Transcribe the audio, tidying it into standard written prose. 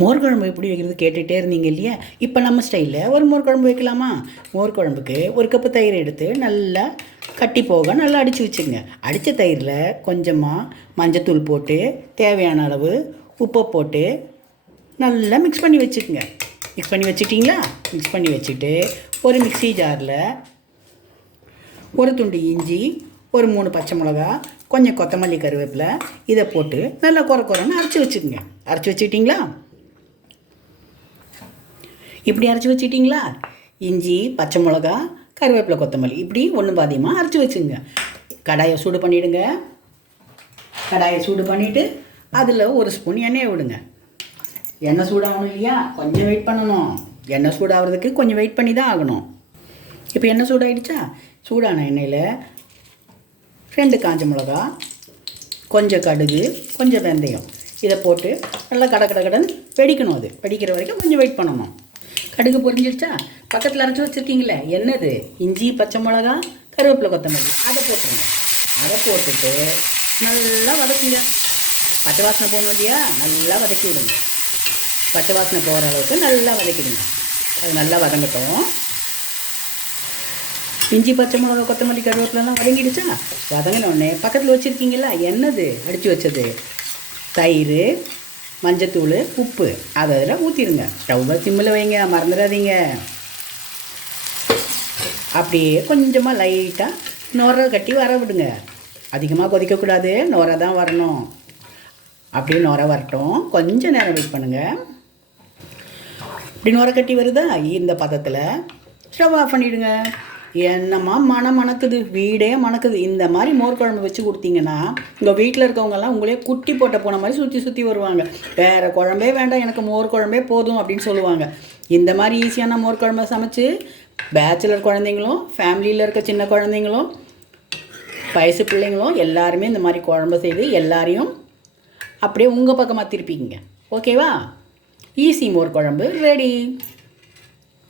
மோர் குழம்பு எப்படி வைக்கிறது கேட்டுகிட்டே இருந்தீங்க இல்லையா? இப்போ நம்ம ஸ்டைலில் ஒரு மோர் குழம்பு வைக்கலாமா? மோர் குழம்புக்கு ஒரு கப்பு தயிர் எடுத்து நல்லா கட்டி போக நல்லா அடித்து வச்சுக்கோங்க. அடித்த தயிரில் கொஞ்சமாக மஞ்சத்தூள் போட்டு தேவையான அளவு உப்பை போட்டு நல்லா மிக்ஸ் பண்ணி வச்சுக்கோங்க. மிக்ஸ் பண்ணி வச்சுட்டிங்களா? மிக்ஸ் பண்ணி வச்சுட்டு ஒரு மிக்ஸி ஜாரில் ஒரு துண்டு இஞ்சி, ஒரு 3 பச்சை மிளகா, கொஞ்சம் கொத்தமல்லி, கருவேப்பிலை இதை போட்டு நல்லா குறைன்னு அரைச்சி வச்சுக்கோங்க. அரைச்சி வச்சுக்கிட்டிங்களா? இப்படி அரைச்சி வச்சுக்கிட்டிங்களா? இஞ்சி, பச்சை மிளகா, கருவேப்பிலை, கொத்தமல்லி இப்படி ஒன்று பாதியமாக அரைச்சி வச்சுங்க. கடாயை சூடு பண்ணிவிடுங்க. கடாயை சூடு பண்ணிவிட்டு அதில் ஒரு ஸ்பூன் எண்ணெயை விடுங்க. எண்ணெய் சூடாகணும் இல்லையா? கொஞ்சம் வெயிட் பண்ணணும். எண்ணெய் சூடாகிறதுக்கு கொஞ்சம் வெயிட் பண்ணி தான் ஆகணும். இப்போ எண்ணெய் சூடாகிடுச்சா? சூடான எண்ணெயில் 2 காஞ்ச மிளகா, கொஞ்சம் கடுகு, கொஞ்சம் வெந்தயம் இதை போட்டு நல்லா கடன்னு வெடிக்கணும். அது வெடிக்கிற வரைக்கும் கொஞ்சம் வெயிட் பண்ணணும். கடுகு பொரிஞ்சிடுச்சா? பக்கத்தில் அரைச்சி வச்சுருக்கீங்களே என்னது? இஞ்சி, பச்சை மிளகா, கருவேப்பிலை, கொத்தமல்லி அதை போட்டுருங்க. அதை போட்டுட்டு நல்லா வதக்குங்க. பச்சை வாசனை போகணும் இல்லையா? நல்லா வதக்கி விடுங்க. பச்சை வாசனை போகிற அளவுக்கு நல்லா வதக்கிடுங்க. அது நல்லா வதங்கட்டும். இஞ்சி, பச்சை மிளகா, கொத்தமல்லி, கருவேப்பிலாம் வதங்கிடுச்சா? வதங்கினோடனே பக்கத்தில் வச்சுருக்கீங்களா என்னது அடித்து வச்சது? தயிர், மஞ்சத்தூள், உப்பு அதை அதில் ஊற்றிடுங்க. ஸ்டவ்வை சிம்மில் வைங்க, மறந்துடாதீங்க. அப்படியே கொஞ்சமாக லைட்டாக நுரை கட்டி வர விடுங்க. அதிகமாக கொதிக்கக்கூடாது, நுரை தான் வரணும். அப்படியே நுரை வரட்டும். கொஞ்சம் நேரம் வெயிட் பண்ணுங்கள். இப்படி நுரை கட்டி வருதா? இந்த பதத்தில் ஸ்டவ் ஆஃப் பண்ணிவிடுங்க. என்னம்மா மணக்குது, வீடே மணக்குது. இந்த மாதிரி மோர் குழம்பு வச்சு கொடுத்தீங்கன்னா உங்கள் வீட்டில் இருக்கவங்கெல்லாம் உங்களே குட்டி போட்ட போன மாதிரி சுற்றி வருவாங்க. வேறு குழம்பே வேண்டாம், எனக்கு மோர் குழம்பே போதும் அப்படின்னு சொல்லுவாங்க. இந்த மாதிரி ஈஸியான மோர் குழம்பை சமைச்சு பேச்சுலர் குழந்தைங்களும், ஃபேமிலியில் இருக்க சின்ன குழந்தைங்களும், வயசு பிள்ளைங்களும் எல்லாருமே இந்த மாதிரி குழம்பு செய்து எல்லாரையும் அப்படியே உங்கள் பக்கமாக திருப்பிங்க. ஓகேவா? ஈஸி மோர் குழம்பு ரெடி.